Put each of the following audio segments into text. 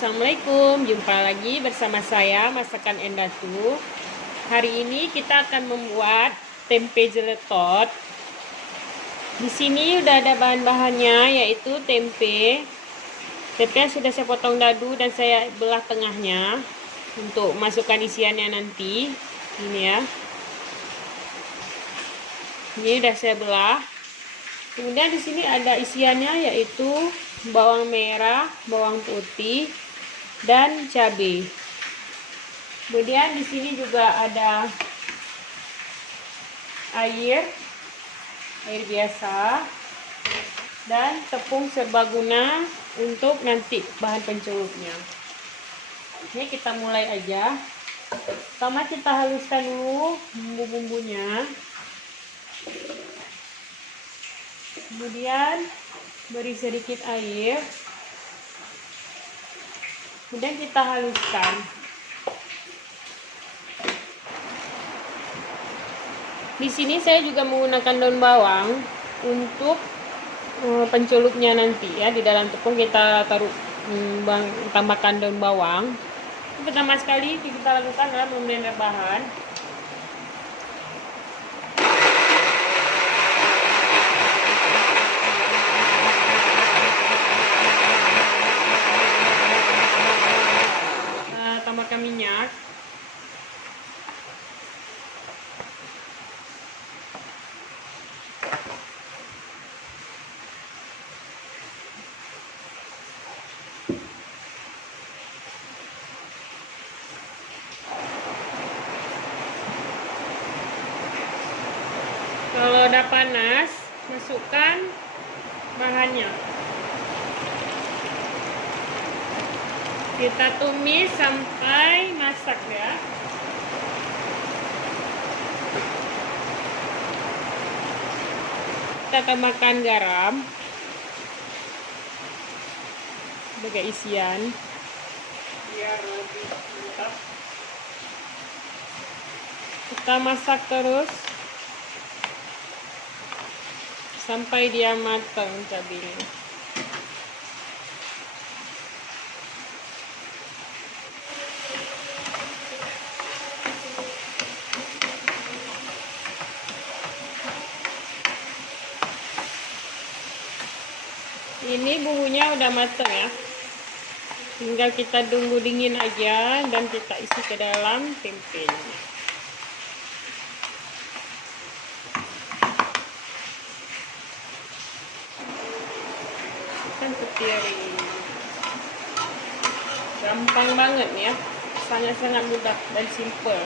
Assalamualaikum, jumpa lagi bersama saya Masakan Endatu. Hari ini kita akan membuat tempe jeletot. Di sini udah ada bahan-bahannya, yaitu tempe. Tempe sudah saya potong dadu dan saya belah tengahnya untuk masukkan isiannya nanti. Ini ya. Ini udah saya belah. Kemudian di sini ada isiannya, yaitu bawang merah, bawang putih, dan cabai. Kemudian di sini juga ada air biasa, dan tepung serbaguna untuk nanti bahan pencelupnya. Ini kita mulai aja. Pertama kita haluskan dulu bumbu-bumbunya. Kemudian beri sedikit air. Kemudian kita haluskan. Di sini saya juga menggunakan daun bawang untuk pencelupnya nanti ya. Di dalam tepung kita taruh tambahkan daun bawang. Pertama sekali kita lakukan adalah memblender bahan. Tambahkan minyak. Kalau udah panas, masukkan bahannya. Kita tumis sampai masak ya. Kita tambahkan garam sebagai isian biar lebih mantap. Kita masak terus sampai dia matang cabenya. Ini bumbunya udah matang ya. Tinggal kita tunggu dingin aja dan kita isi ke dalam tempenya. Kan seperti ini. Gampang banget ya. Sangat-sangat mudah dan simple.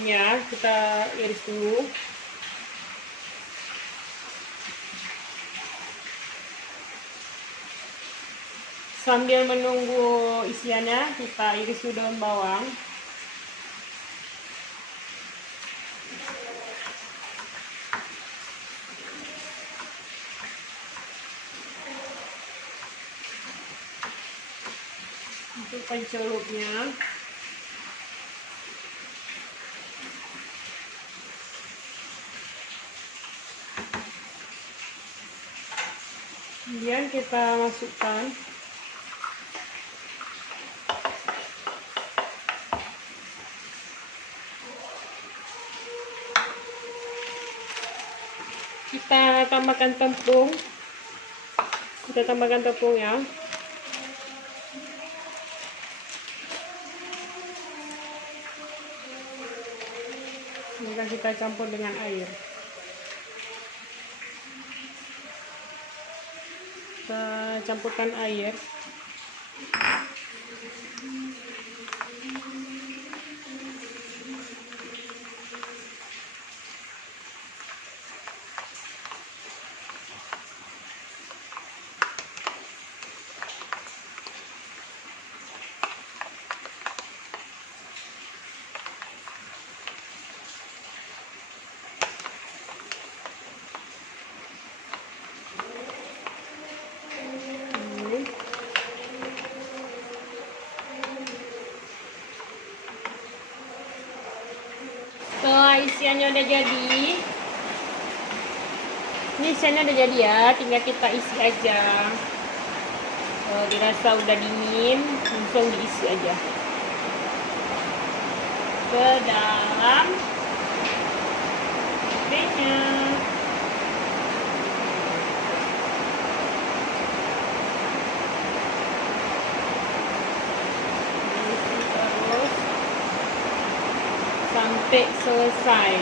Ya, kita iris dulu. Sambil menunggu isiannya, kita iris dulu daun bawang. Untuk pencelupnya. Kemudian kita masukkan kita tambahkan tepung ya. Kemudian kita campur dengan air. Kita campurkan air. isiannya udah jadi. Ini isiannya udah jadi ya, tinggal kita isi aja. Kalau dirasa udah dingin, langsung diisi aja ke dalam tempenya. Terus sampai selesai.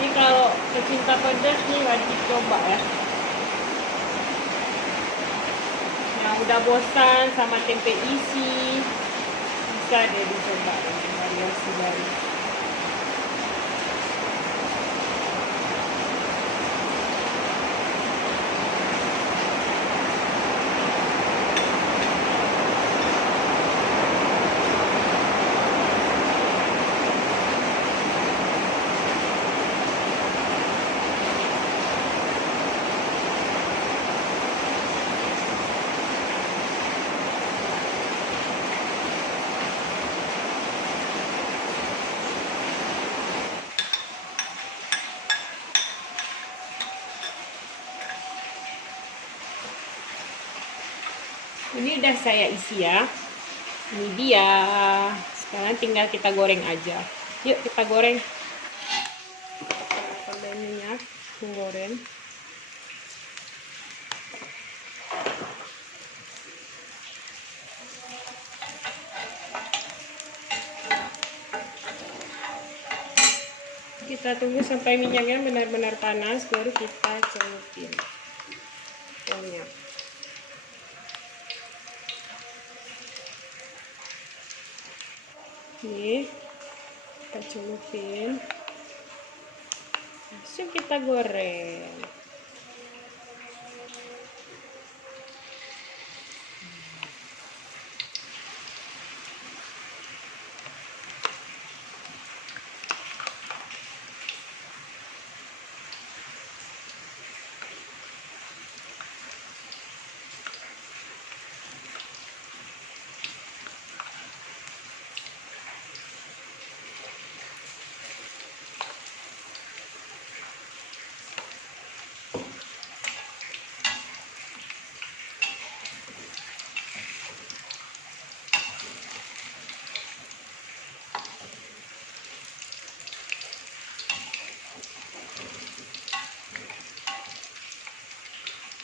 Ini kalau pecinta pedas nih wajib coba ya. Yang udah bosan sama tempe isi, bisa deh dicoba dengan variasi baru. Ini udah saya isi ya. Ini dia. Sekarang tinggal kita goreng aja. Yuk kita goreng. Pakai minyak, goreng. Kita tunggu sampai minyaknya benar-benar panas, baru kita celupin minyak. Nih, kita celupin, langsung kita goreng.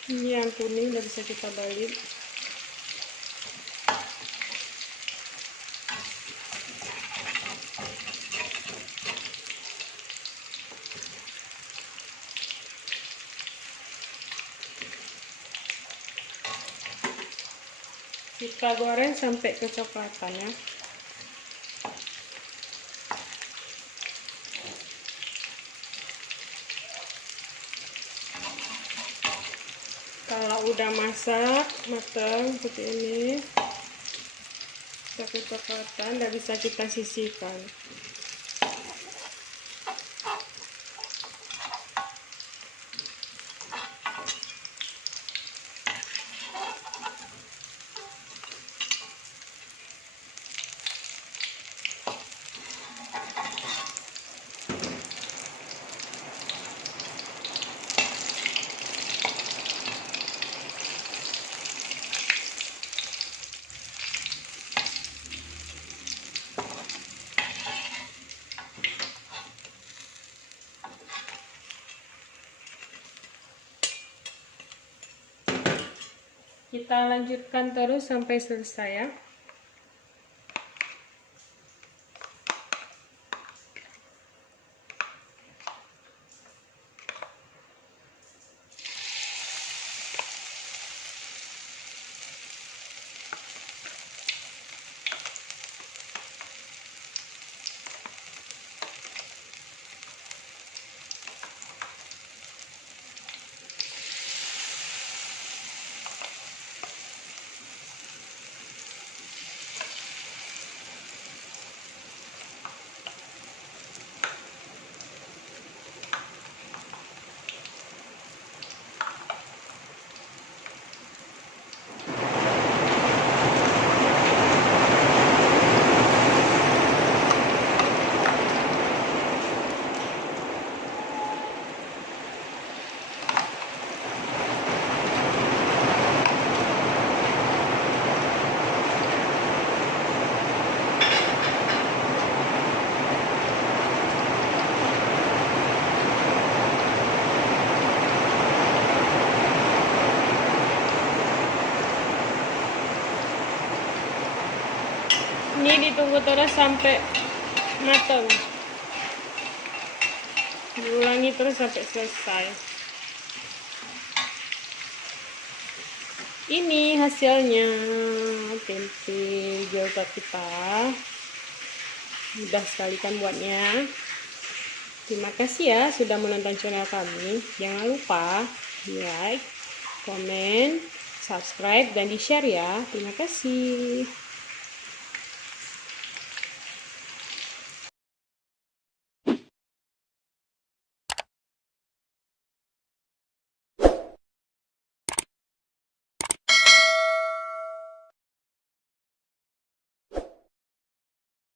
Ini yang kuning udah bisa kita balik. Kita goreng sampai kecoklatan ya. Kalau udah masak matang seperti ini, udah kecoklatan, udah bisa kita sisihkan. Kita lanjutkan terus sampai selesai ya. Ini ditunggu terus sampai matang. Diulangi terus sampai selesai. Ini hasilnya tempe gelato kita. Mudah sekali kan buatnya. Terima kasih ya sudah menonton channel kami. Jangan lupa di like, komen, subscribe, dan di share ya. Terima kasih.